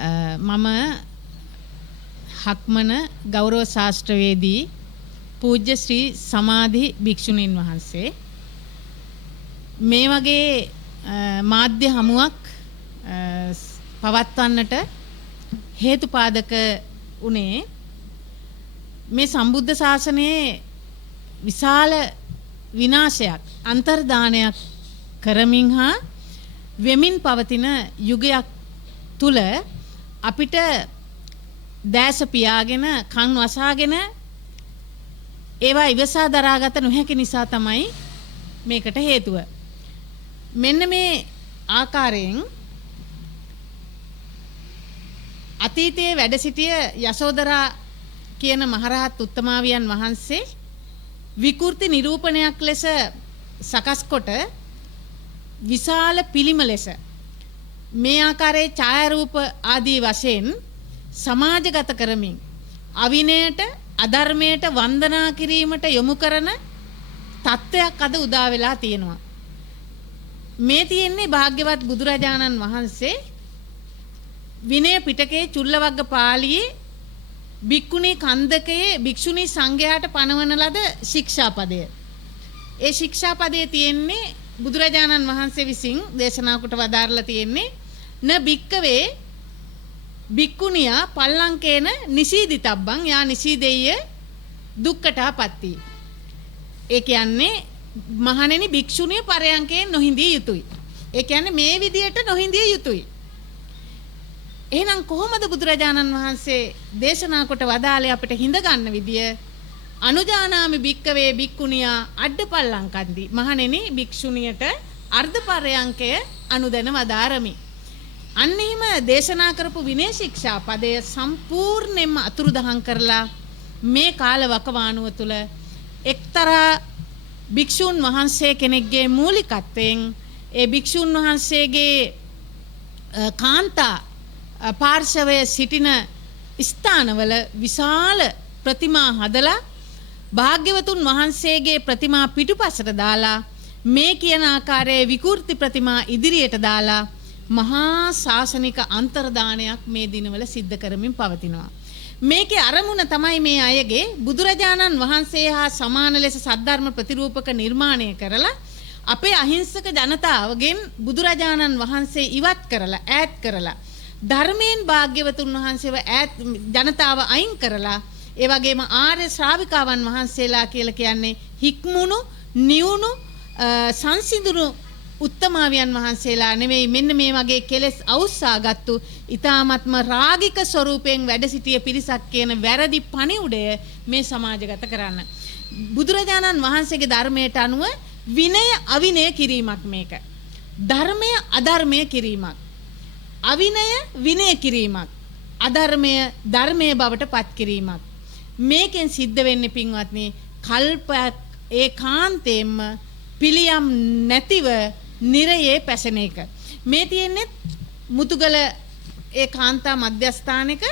මම හක්මන ගෞරව ශාස්ත්‍රවේදී පූජ්‍ය ශ්‍රී සමාධි භික්ෂුණීන් වහන්සේ මේ වගේ මාධ්‍ය හමුවක් පවත්වන්නට හේතුපාදක උනේ මේ සම්බුද්ධ ශාසනයේ විශාල විනාශයක් අන්තර්දානයක් කරමින් හා වෙමින් පවතින යුගයක් තුල අපිට දැස පියාගෙන කන් වසාගෙන ඒවා ඉවසා දරාගත නොහැකි නිසා තමයි මේකට හේතුව. මෙන්න මේ ආකාරයෙන් අතීතයේ වැඩ සිටිය යසෝදරා කියන මහරහත් උත්තමාවියන් වහන්සේ විකෘති නිරූපණයක් ලෙස සකස් කොට විශාල පිළිම ලෙස මේ ආකාරයේ ඡායාරූප ආදී වශයෙන් සමාජගත කරමින් අවිනයට අධර්මයට වන්දනා කිරීමට යොමු කරන තත්ත්වයක් අද උදා වෙලා තියෙනවා. මේ තියෙන්නේ භාග්‍යවත් බුදුරජාණන් වහන්සේ විනය පිටකයේ චුල්ලවග්ග පාළියේ භික්ඛුණී කන්දකයේ භික්ෂුණී සංඝයාට පනවන ලද ශික්ෂාපදය. ඒ ශික්ෂාපදයේ තියෙන්නේ බුදුරජාණන් වහන්සේ විසින් දේශනා කොට වදාරලා තියෙන්නේ න භික්කවේ භික්ඛුණියා පල්ලංකේන නිසීදිතබ්බං යා නිසීදෙය්‍ය දුක්ඛටාපත්ති. ඒ කියන්නේ මහණෙනි භික්ෂුණිය පරයන්කේ නොහිඳිය යුතුයි. ඒ කියන්නේ මේ විදියට නොහිඳිය යුතුයි. එහෙනම් කොහොමද බුදුරජාණන් වහන්සේ දේශනා කොට වදාළේ අපිට හිඳ ගන්න විදිය? අනුජානාමි භික්කවේ භික්ඛුණියා අඩපල්ලංකන්දි. මහණෙනි භික්ෂුණියට අර්ධ පරයන්කය අනුදැන වදාරමි. අන්න එහෙම දේශනා කරපු විනය ශික්ෂා පදය සම්පූර්ණයෙන්ම අතුරුදහන් කරලා මේ කාල වකවානුව තුල එක්තරා භික්ෂුන් වහන්සේ කෙනෙක්ගේ මූලිකත්වයෙන් ඒ භික්ෂුන් වහන්සේගේ කාන්තා පාර්ශවයේ සිටින ස්ථානවල විශාල ප්‍රතිමා හදලා භාග්‍යවතුන් වහන්සේගේ ප්‍රතිමා පිටුපසට දාලා මේ කියන ආකාරයේ විකෘති ප්‍රතිමා ඉදිරියට දාලා මහා ශාසනික අන්තර්දානයක් මේ දිනවල සිද්ධ කරමින් පවතිනවා. මේකේ අරමුණ තමයි මේ අයගේ බුදුරජාණන් වහන්සේ හා සමාන ලෙස සද්ධර්ම ප්‍රතිරූපක නිර්මාණය කරලා අපේ අහිංසක ජනතාවගෙන් බුදුරජාණන් වහන්සේ ඉවත් කරලා ඈත් කරලා ධර්මයෙන් භාග්‍යවතුන් වහන්සේව ඈත් ජනතාව අයින් කරලා ඒ වගේම ආර්ය ශ්‍රාවිකාවන් වහන්සේලා කියලා කියන්නේ හික්මුණු නිවුණු සංසිඳුණු උත්තමාවියන් වහන්සේලා නෙවෙයි මෙන්න මේ වගේ කෙලෙස් අවුස්සාගත්තු ඊ타ත්ම රාගික ස්වරූපයෙන් වැඩ සිටිය පිරිසක් කියන වැරදි පණිවුඩය මේ සමාජගත කරන්න. බුදුරජාණන් වහන්සේගේ ධර්මයට අනුව විනය අවිනය කිරීමක් මේක. ධර්මය අධර්මය කිරීමක්. අවිනය විනය කිරීමක්. අධර්මය ධර්මයේ බවට පත් කිරීමක්. මේකෙන් සිද්ධ වෙන්නේ පින්වත්නි කල්පයක් ඒකාන්තයෙන්ම පිළියම් නැතිව නිරයේ පැසෙන එක. මේ තියෙන්නේ මුතුගල ඒ කාන්තා මධ්‍යස්ථානයක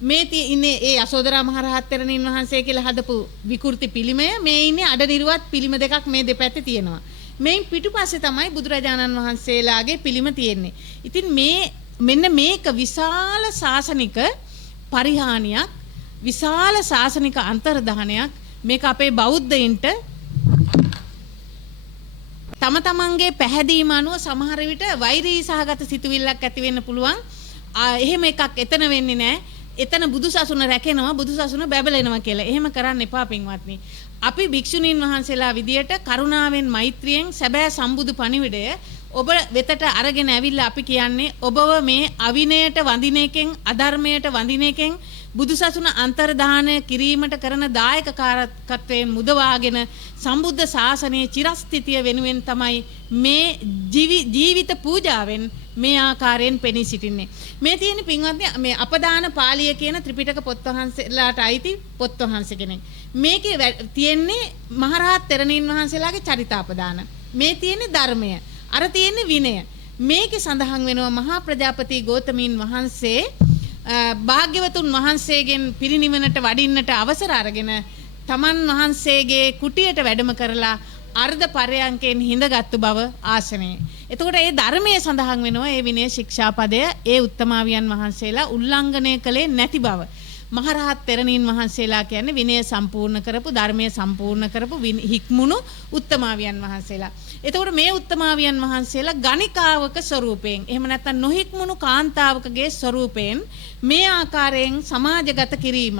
මේ ඉන්නේ ඒ යසෝදරා මහරහත් තෙරණින් වහන්සේ කියලා හදපු විකෘති පිළිමය. මේ ඉන්නේ අඩ නිර්වත් පිළිම දෙකක් මේ දෙපැත්තේ තියෙනවා. මේන් පිටුපස්සේ තමයි බුදුරජාණන් වහන්සේලාගේ පිළිම තියෙන්නේ. ඉතින් මෙන්න මේක විශාල ශාසනික පරිහානියක්, විශාල ශාසනික අන්තර්දානයක්. මේක අපේ බෞද්ධයින්ට තම තමන්ගේ පැහැදීම අනුව සමහර විට වෛරී සහගත සිතුවිල්ලක් ඇති වෙන්න පුළුවන්. එහෙම එකක් එතන වෙන්නේ නැහැ. එතන බුදුසසුන රැකෙනවා, බුදුසසුන බැබලෙනවා කියලා. එහෙම කරන්න එපා පින්වත්නි. අපි භික්ෂුණීන් වහන්සේලා විදියට කරුණාවෙන් මෛත්‍රියෙන් සැබෑ සම්බුදු පණිවිඩය ඔබ වෙතට අරගෙන ඇවිල්ලා අපි කියන්නේ ඔබව මේ අවිනයට වඳින එකෙන් අධර්මයට වඳින එකෙන් බුදුසසුන අන්තර්දානය කිරීමට කරන දායක කාරකත්වයෙන් මුදවාගෙන සම්බුද්ධ ශාසනයේ චිරස්ථිතිය වෙනුවෙන් තමයි මේ ජීවිත පූජාවෙන් මේ ආකාරයෙන් පෙනී සිටින්නේ. මේ තියෙන පින්වත්නි මේ අපදාන පාළිය කියන ත්‍රිපිටක පොත් වහන්සේලාට අයිති පොත් වහන්සේ කෙනෙක්. මේකේ තියෙන්නේ මහරහත් තෙරණීන් වහන්සේලාගේ චරිතාපදාන. මේ තියෙන්නේ ධර්මය. අර තියෙන්නේ විනය. මේකේ සඳහන් වෙනවා මහා ප්‍රජාපති ගෞතමීන් වහන්සේ භාග්‍යවතුන් වහන්සේගෙන් පිරිනිවනට වඩින්නට අවසර අරගෙන තමන් වහන්සේගේ කුටියට වැඩම කරලා අර්ධ පරයන්කෙන් හිඳගත්තු බව ආසනයේ. එතකොට ඒ ධර්මයේ සඳහන් වෙනවා ඒ විනය ශික්ෂාපදය ඒ උත්තමාවියන් වහන්සේලා උල්ලංඝනය කළේ නැති බව. මහරහත් තෙරණීන් වහන්සේලා කියන්නේ විනය සම්පූර්ණ කරපු ධර්මයේ සම්පූර්ණ කරපු හික්මුණු උත්තමාවියන් වහන්සේලා. එතකොට මේ උත්තමාවියන් වහන්සේලා ගණිකාවක ස්වරූපයෙන් එහෙම නැත්නම් නොහික්මුණු කාන්තාවකගේ ස්වරූපයෙන් මේ ආකාරයෙන් සමාජගත කිරීම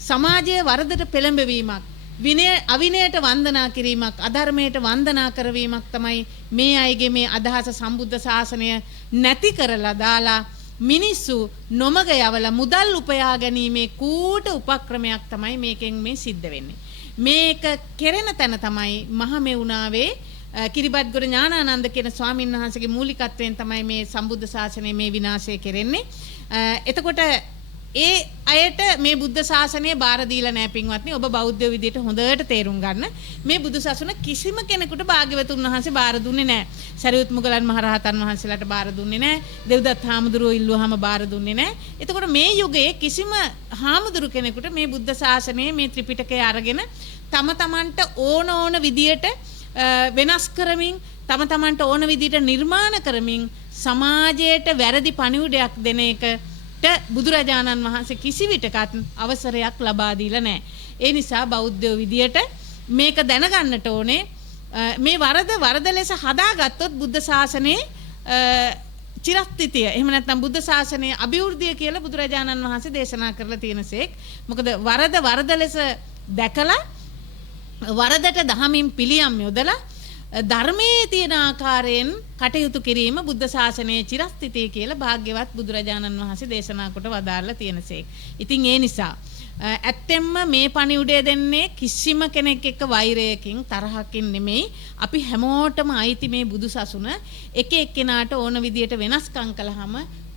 සමාජයේ වරදට පෙළඹවීමක් විනය අවිනයට වන්දනා කිරීමක් අධර්මයට වන්දනා කරවීමක් තමයි මේ අයගේ මේ අදහස සම්බුද්ධ ශාසනය නැති කරලා දාලා මිනිස්සු නොමග යවලා මුදල් උපයා ගැනීමේ කූට උපක්‍රමයක් තමයි මේකෙන් මේ සිද්ධ වෙන්නේ. මේක කෙරෙන තැන තමයි මහමෙවුනාවේ කිරිබත්ගොඩ ඥානානන්ද කියන ස්වාමීන් වහන්සේගේ මූලිකත්වයෙන් තමයි මේ සම්බුද්ධ ශාසනය මේ විනාශය කෙරෙන්නේ. එතකොට ඒ අයට මේ බුද්ධ ශාසනය බාර දීලා නැහැ පින්වත්නි. ඔබ බෞද්ධ විදියට හොඳට තේරුම් ගන්න. මේ බුදු සසුන කිසිම කෙනෙකුට භාග්‍යවතුන් වහන්සේ බාර දුන්නේ නැහැ. සරියුත් මුගලන් මහරහතන් වහන්සේලාට බාර දුන්නේ නැහැ. දෙව්දත් හාමුදුරුවෝ ඉල්ලුවාම බාර දුන්නේ නැහැ. එතකොට මේ යුගයේ කිසිම හාමුදුරු කෙනෙකුට මේ බුද්ධ ශාසනයේ මේ ත්‍රිපිටකය අරගෙන තම තමන්ට ඕන විදියට වෙනස් කරමින් තම තමන්ට ඕන විදියට නිර්මාණ කරමින් සමාජයට වැරදි පණිවුඩයක් දෙන එක බුදුරජාණන් වහන්සේ කිසිවිටකත් අවසරයක් ලබා දීලා නැහැ. ඒ නිසා බෞද්ධයෝ විදියට මේක දැනගන්නට ඕනේ. මේ වරද ලෙස හදාගත්තොත් බුද්ධ ශාසනයේ චිරස්ථිතිය එහෙම නැත්නම් බුද්ධ ශාසනයේ අභිවෘද්ධිය කියලා බුදුරජාණන් වහන්සේ දේශනා කරලා තියෙනසේක්. මොකද වරද ලෙස දැකලා වරදට දහමින් පිළියම් යොදලා ධර්මයේ තියෙන ආකාරයෙන් කටයුතු කිරීම බුද්ධ ශාසනයේ චිරස්ථිතිය කියලා භාග්‍යවත් බුදුරජාණන් වහන්සේ දේශනා කොට වදාarලා තියෙනසේක්. ඉතින් ඒ නිසා ඇත්තෙන්ම මේ පණිවුඩය දෙන්නේ කිසිම කෙනෙක් එක්ක වෛරයකින් තරහකින් නෙමෙයි. අපි හැමෝටම අයිති මේ බුදු සසුන එක එක්කෙනාට ඕන විදියට වෙනස්කම් කළාම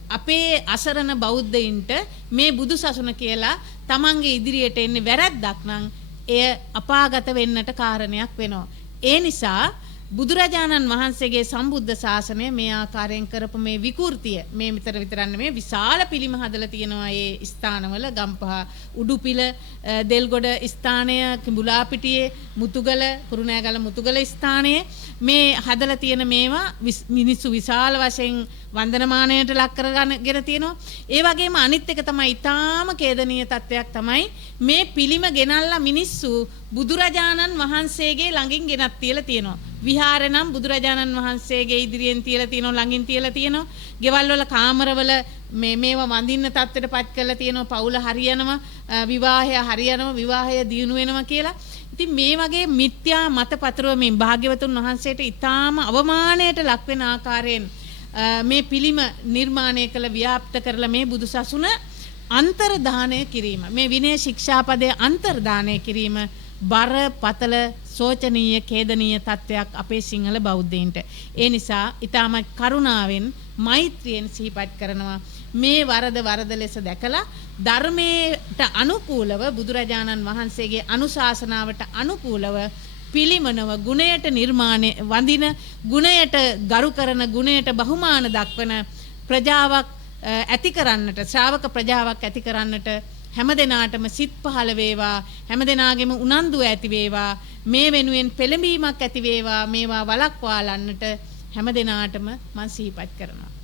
අපේ අසරණ බෞද්ධයින්ට මේ බුදු සසුන කියලා තමන්ගේ ඉදිරියට එන්නේ වැරද්දක් නම් එය අපාගත වෙන්නට කාරණයක් වෙනවා. ඒ නිසා බුදුරජාණන් වහන්සේගේ සම්බුද්ධ ශාසනය මේ ආකාරයෙන් කරපු මේ විකෘතිය මේ විතරක් නෙමෙයි විශාල පිළිම හදලා තියෙනවා ඒ ස්ථානවල ගම්පහ උඩුපිල දෙල්ගොඩ ස්ථානය කිඹුලාපිටියේ මුතුගල කුරුණෑගල මුතුගල ස්ථානයේ මේ හදලා තියෙන මේවා මිනිස්සු විශාල වශයෙන් වන්දනමානයට ලක් කරගෙන තියෙනවා. ඒ වගේම අනිත් එක තමයි ඊටාම ඛේදනීය තත්වයක් තමයි මේ පිළිම ගෙනල්ලා මිනිස්සු බුදුරජාණන් වහන්සේගේ ළඟින් ගෙනත් තියලා තියෙනවා. විහාරේ නම් බුදුරජාණන් වහන්සේගේ ඉදිරියෙන් තියලා තියෙනවා ළඟින් තියලා තියෙනවා. ගෙවල් වල කාමරවල මේවා වඳින්න තත්ත්වයටපත් කරලා තියෙනවා. පවුල හරියනවා, විවාහය හරියනවා, විවාහය දියුණු වෙනවා කියලා. ඉතින් මේ වගේ මිත්‍යා මත පතරවමින් භාග්‍යවතුන් වහන්සේට ඊටාම අවමානයට ලක් වෙන ආකාරයෙන් මේ පිළිම නිර්මාණය කළ ව්‍යාප්ත කරලා මේ බුදුසසුන අන්තර්දානය කිරීම මේ විනය ශික්ෂාපදයේ අන්තර්දානය කිරීම බරපතල සෝචනීය ඛේදනීය තත්වයක් අපේ සිංහල බෞද්ධයින්ට. ඒ නිසා ඊටමත් කරුණාවෙන් මෛත්‍රියෙන් සිහිපත් කරනවා මේ වරද ලෙස දැකලා ධර්මයට අනුකූලව බුදුරජාණන් වහන්සේගේ අනුශාසනාවට අනුකූලව පිළිමනව ගුණයට නිර්මාණය වඳින ගුණයට ගරු කරන ගුණයට බහුමාන දක්වන ප්‍රජාවක් ඇති කරන්නට ශ්‍රාවක ප්‍රජාවක් ඇති කරන්නට හැමදෙනාටම සිත් පහළ වේවා හැමදෙනාගේම උනන්දුව ඇති වේවා මේ වෙනුවෙන් පෙළඹීමක් ඇති වේවා මේවා වළක්වාලන්නට හැමදෙනාටම මම සිහිපත් කරනවා.